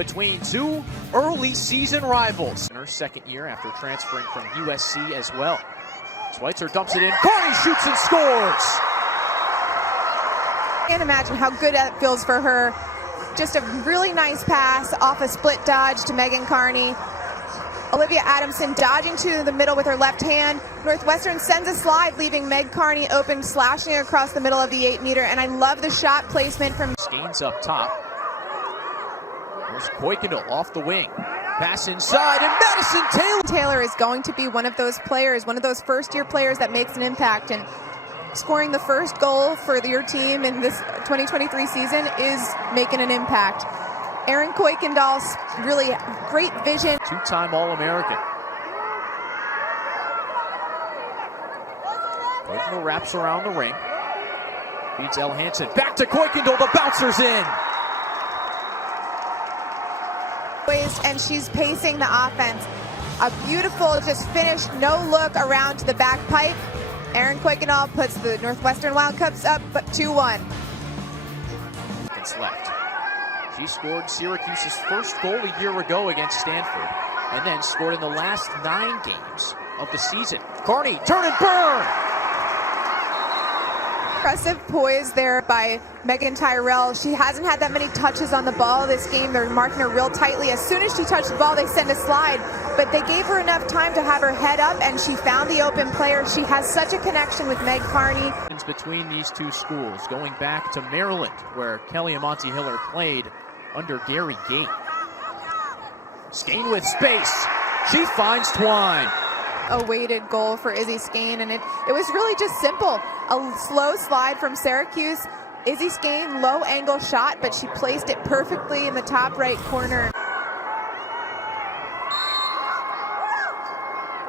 between two early season rivals. In her second year after transferring from USC as well. Schweitzer dumps it in. Carney shoots and scores. Can't imagine how good that feels for her. Just a really nice pass off a split dodge to Megan Carney. Olivia Adamson dodging to the middle with her left hand. Northwestern sends a slide, leaving Meg Carney open, slashing across the middle of the 8-meter. And I love the shot placement from Skanes up top. There's Kuykendall off the wing. Pass inside, and Madison Taylor is going to be one of those players, one of those first-year players that makes an impact. And scoring the first goal for your team in this 2023 season is making an impact. Erin Kuykendall's really great vision. Two-time All-American. Kuykendall wraps around the ring. Feeds Elle Hansen. Back to Kuykendall. The bouncer's in. And she's pacing the offense. A beautiful just finish, no look around to the back pipe. Erin Kuykendall puts the Northwestern Wildcats up, but 2-1. Seconds left. She scored Syracuse's first goal a year ago against Stanford, and then scored in the last 9 games of the season. Carney, turn and burn! Impressive poise there by Megan Tyrell. She hasn't had that many touches on the ball this game. They're marking her real tightly. As soon as she touched the ball, they send a slide, but they gave her enough time to have her head up, and she found the open player. She has such a connection with Meg Carney. Between these two schools, going back to Maryland, where Kelly Amonte Hiller played under Gary Gate. Skane with space. She finds Twine. A weighted goal for Izzy Skane, and it was really just simple. A slow slide from Syracuse. Izzy Skane, low angle shot, but she placed it perfectly in the top right corner.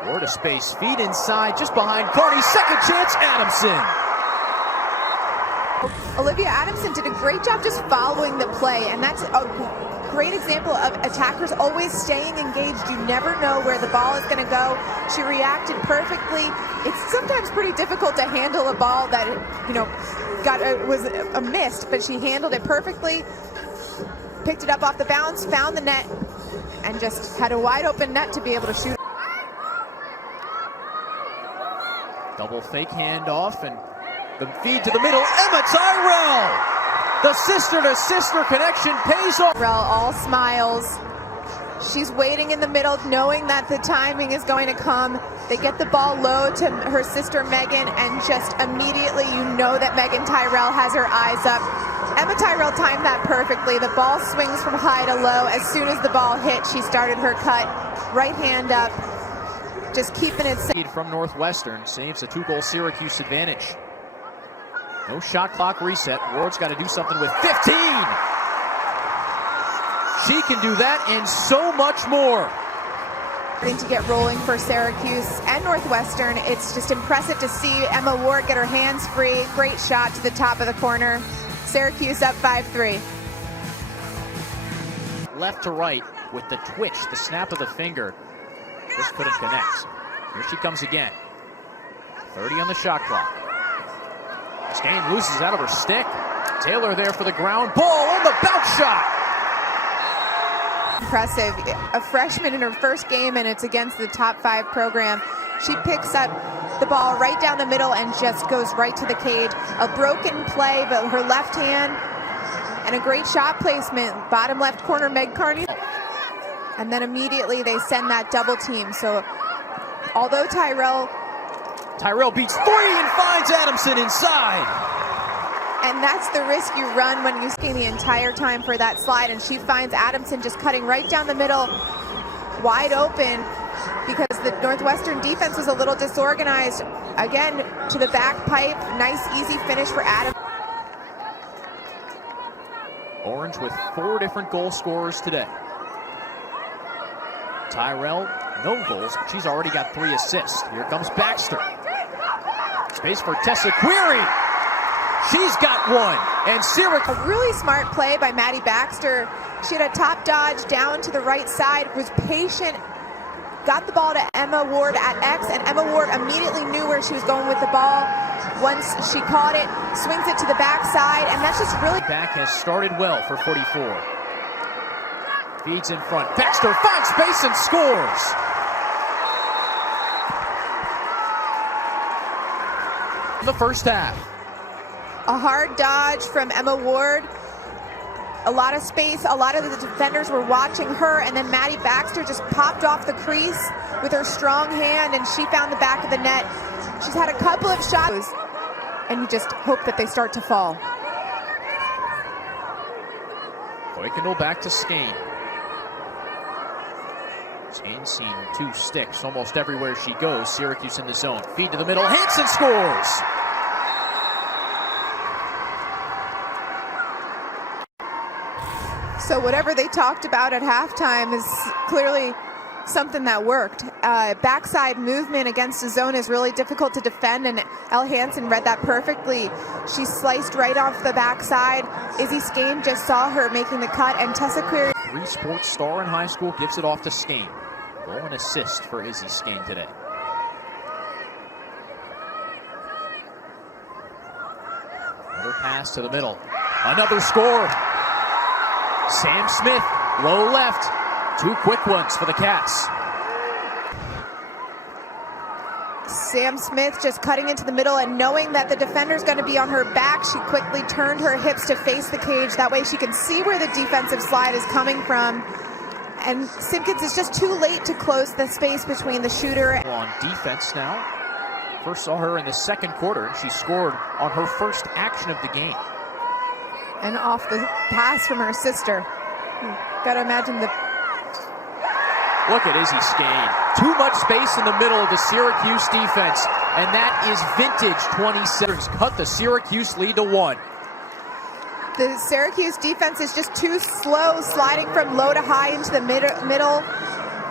Or to space, feed inside, just behind Carney. Second chance, Adamson. Olivia Adamson did a great job just following the play, and that's a great example of attackers always staying engaged. You never know where the ball is going to go. She reacted perfectly. It's sometimes pretty difficult to handle a ball that, you know, was a miss, but she handled it perfectly, picked it up off the bounce, found the net, and just had a wide open net to be able to shoot. Double fake handoff, and the feed to the middle. Emma Tyrell! The sister-to-sister connection pays off. All smiles. She's waiting in the middle, knowing that the timing is going to come. They get the ball low to her sister Megan, and just immediately you know that Megan Tyrell has her eyes up. Emma Tyrell timed that perfectly. The ball swings from high to low. As soon as the ball hit, she started her cut. Right hand up, just keeping it safe. From Northwestern saves a 2-goal Syracuse advantage. No shot clock reset. Ward's got to do something with 15. She can do that and so much more. Starting to get rolling for Syracuse and Northwestern. It's just impressive to see Emma Ward get her hands free. Great shot to the top of the corner. Syracuse up 5-3. Left to right with the twitch, the snap of the finger. Just couldn't connect. Here she comes again. 30 on the shot clock. Skane loses out of her stick. Taylor there for the ground ball on the bounce shot. Impressive. A freshman in her first game, and it's against the top 5 program. She picks up the ball right down the middle and just goes right to the cage. A broken play, but her left hand and a great shot placement. Bottom left corner, Meg Carney. And then immediately they send that double team. So although Tyrell beats 3 and finds Adamson inside. And that's the risk you run when you ski the entire time for that slide. And she finds Adamson just cutting right down the middle, wide open, because the Northwestern defense was a little disorganized. Again, to the back pipe, nice easy finish for Adamson. Orange with 4 different goal scorers today. Tyrell, no goals, but she's already got 3 assists. Here comes Baxter. Space for Tessa Query. She's got 1. And Syracuse. A really smart play by Maddie Baxter. She had a top dodge down to the right side, was patient, got the ball to Emma Ward at X, and Emma Ward immediately knew where she was going with the ball. Once she caught it, swings it to the backside, and that's just really... Back has started well for 44. Feeds in front. Baxter finds space and scores. The first half. A hard dodge from Emma Ward. A lot of space. A lot of the defenders were watching her, and then Maddie Baxter just popped off the crease with her strong hand, and she found the back of the net. She's had a couple of shots, and you just hope that they start to fall. Kuykendall back to Skane. Skane's seen 2 sticks almost everywhere she goes. Syracuse in the zone. Feed to the middle. Hansen scores! So whatever they talked about at halftime is clearly something that worked. Backside movement against the zone is really difficult to defend, and Elle Hansen read that perfectly. She sliced right off the backside. Izzy Skane just saw her making the cut, and Tessa Query. 3 sports star in high school gives it off to Skane. Goal and assist for Izzy Skane today. Another pass to the middle. Another score. Sam Smith, low left. 2 quick ones for the Cats. Sam Smith just cutting into the middle, and knowing that the defender's going to be on her back, she quickly turned her hips to face the cage. That way she can see where the defensive slide is coming from. And Simpkins is just too late to close the space between the shooter. On defense now. First saw her in the second quarter, and she scored on her first action of the game. And off the pass from her sister. Got to imagine the... Look at Izzy Skane. Too much space in the middle of the Syracuse defense, and that is vintage 27. Cut the Syracuse lead to 1. The Syracuse defense is just too slow, sliding from low to high into the middle.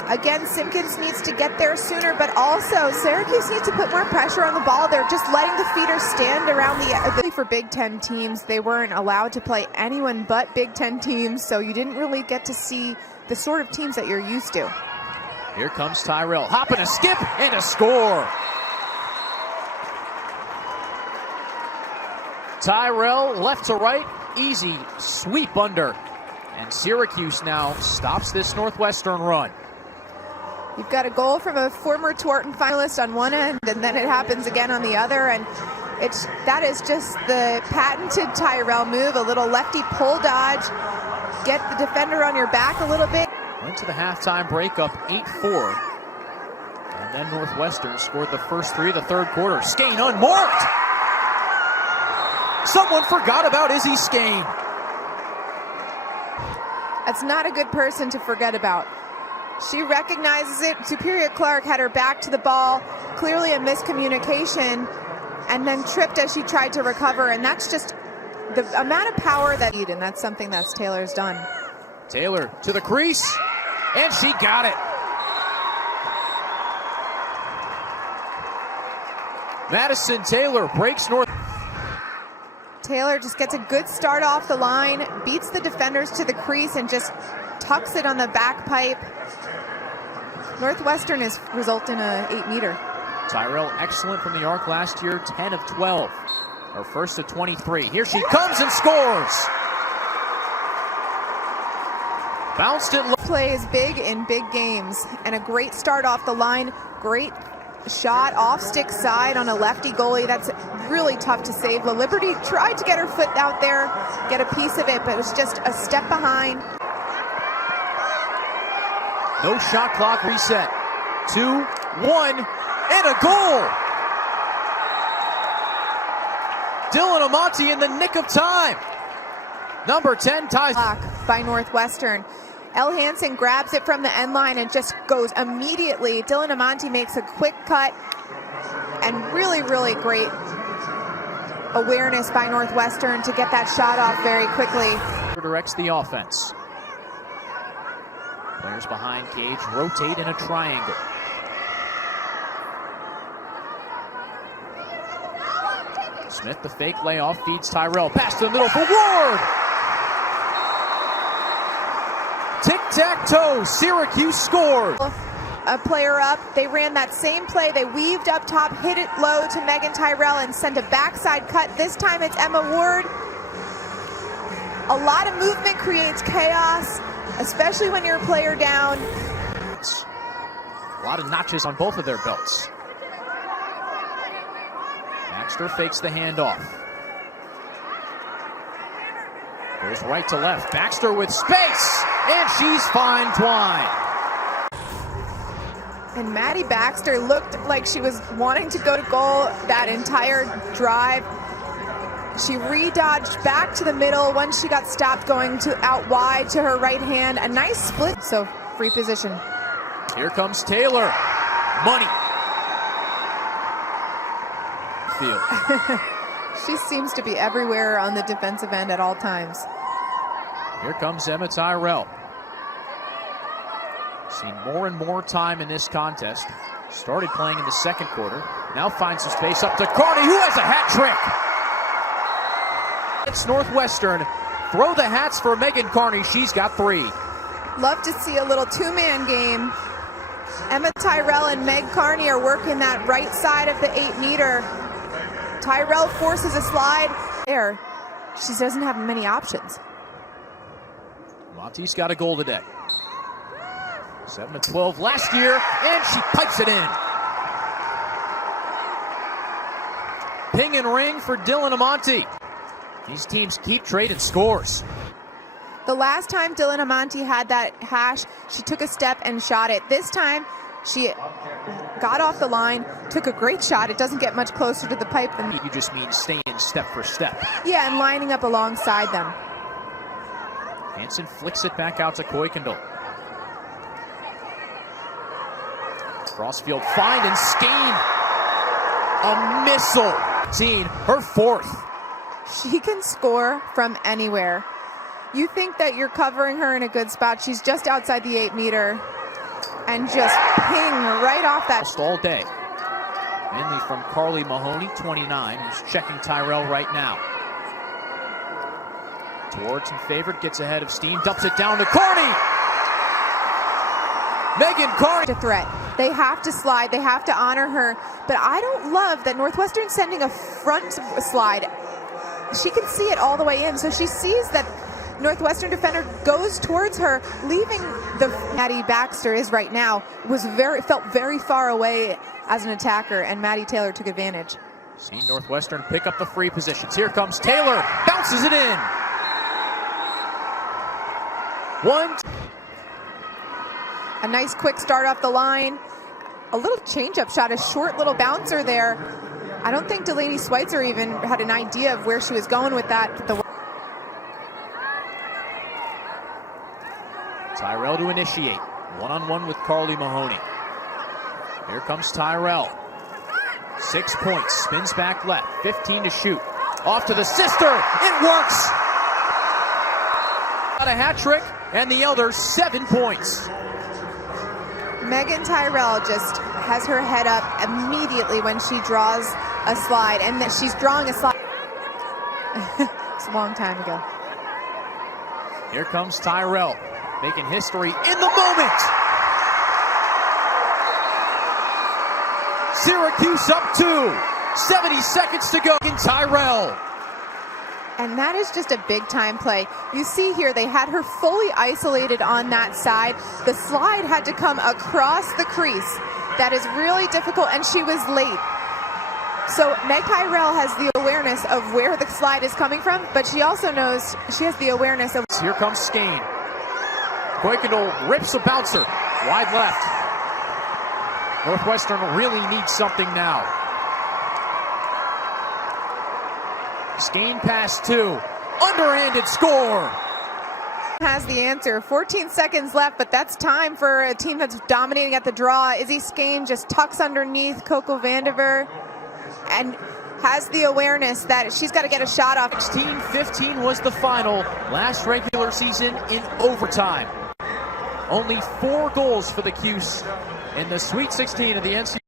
Again, Simpkins needs to get there sooner, but also Syracuse needs to put more pressure on the ball. They're just letting the feeders stand around the... For Big Ten teams, they weren't allowed to play anyone but Big Ten teams, so you didn't really get to see the sort of teams that you're used to. Here comes Tyrell. Hop and a skip and a score. Tyrell left to right. Easy sweep under. And Syracuse now stops this Northwestern run. You've got a goal from a former Twarton finalist on one end, and then it happens again on the other, and that is just the patented Tyrell move, a little lefty pull dodge, get the defender on your back a little bit. Went to the halftime break up 8-4, and then Northwestern scored the first 3 of the third quarter. Skane unmarked! Someone forgot about Izzy Skane. That's not a good person to forget about. She recognizes it. Superior Clark had her back to the ball, clearly a miscommunication, and then tripped as she tried to recover, and that's just the amount of power that you need, and that's something that Taylor's done. Taylor to the crease, and she got it. Madison Taylor breaks North. Taylor just gets a good start off the line, beats the defenders to the crease, and just tucks it on the back pipe. Northwestern is result in a 8-meter. Tyrell excellent from the arc last year, 10 of 12. Her first of 23. Here she comes and scores. Bounced it. Plays big in big games, and a great start off the line. Great shot off stick side on a lefty goalie. That's really tough to save. La Liberty tried to get her foot out there, get a piece of it, but it was just a step behind. No shot clock reset. 2, 1, and a goal! Dylan Amonte in the nick of time. Number 10 ties. By Northwestern. Elle Hansen grabs it from the end line and just goes immediately. Dylan Amonte makes a quick cut, and really, really great awareness by Northwestern to get that shot off very quickly. Directs the offense. Players behind cage rotate in a triangle. Smith, the fake layoff, feeds Tyrell. Pass to the middle for Ward! Tic-tac-toe, Syracuse scores! A player up, they ran that same play, they weaved up top, hit it low to Megan Tyrell and sent a backside cut. This time it's Emma Ward. A lot of movement creates chaos, especially when you're a player down. A lot of notches on both of their belts. Baxter fakes the handoff. Goes right to left. Baxter with space, and she's fine twine. And Maddie Baxter looked like she was wanting to go to goal that entire drive. She re-dodged back to the middle once she got stopped going out wide to her right hand. A nice split, so free position. Here comes Taylor. Money. Field. She seems to be everywhere on the defensive end at all times. Here comes Emma Tyrell. Seen more and more time in this contest. Started playing in the second quarter. Now finds some space up to Carney, who has a hat trick. It's Northwestern. Throw the hats for Megan Carney. She's got 3. Love to see a little two-man game. Emma Tyrell and Meg Carney are working that right side of the 8-meter. Tyrell forces a slide there. She doesn't have many options. Monty's got a goal today. 7-12 last year, and she pipes it in. Ping and ring for Dylan Amonte. These teams keep trading scores. The last time Dylan Amonte had that hash, she took a step and shot it. This time, she got off the line, took a great shot. It doesn't get much closer to the pipe than... You just mean staying step for step. Yeah, and lining up alongside them. Hansen flicks it back out to Kuykendall. Crossfield find and Skane. A missile. Seen her 4th. She can score from anywhere. You think that you're covering her in a good spot. She's just outside the 8-meter and just ping right off that. All day. Mainly from Carly Mahoney, 29, who's checking Tyrell right now. Towards and favorite, gets ahead of Steen, dumps it down to Carney. Megan Carney. A threat. They have to slide. They have to honor her. But I don't love that Northwestern's sending a front slide. She can see it all the way in, so she sees that Northwestern defender goes towards her, leaving the Maddie Baxter is right now felt very far away as an attacker, and Maddie Taylor took advantage. See Northwestern pick up the free positions. Here comes Taylor, bounces it in. 1. A nice quick start off the line. A little change-up shot, a short little bouncer there. I don't think Delaney Schweitzer even had an idea of where she was going with that. Tyrell to initiate. One-on-one with Carly Mahoney. Here comes Tyrell. 6 points. Spins back left. 15 to shoot. Off to the sister. It works. Got a hat trick, and the Elders 7 points. Megan Tyrell just has her head up immediately when she draws a slide, and that she's drawing a slide. It's a long time ago. Here comes Tyrell, making history in the moment. Syracuse up 2. 70 seconds to go in Tyrell. And that is just a big-time play. You see here, they had her fully isolated on that side. The slide had to come across the crease. That is really difficult, and she was late. So Meg Tyrell has the awareness of where the slide is coming from, but she also knows she has the awareness of... Here comes Skane. Kuykendall rips a bouncer. Wide left. Northwestern really needs something now. Skane pass 2. Underhanded score. Has the answer. 14 seconds left, but that's time for a team that's dominating at the draw. Izzy Skane just tucks underneath Coco Vandiver and has the awareness that she's got to get a shot off. 16-15 was the final. Last regular season in overtime. Only 4 goals for the Cuse in the Sweet 16 of the NCAA.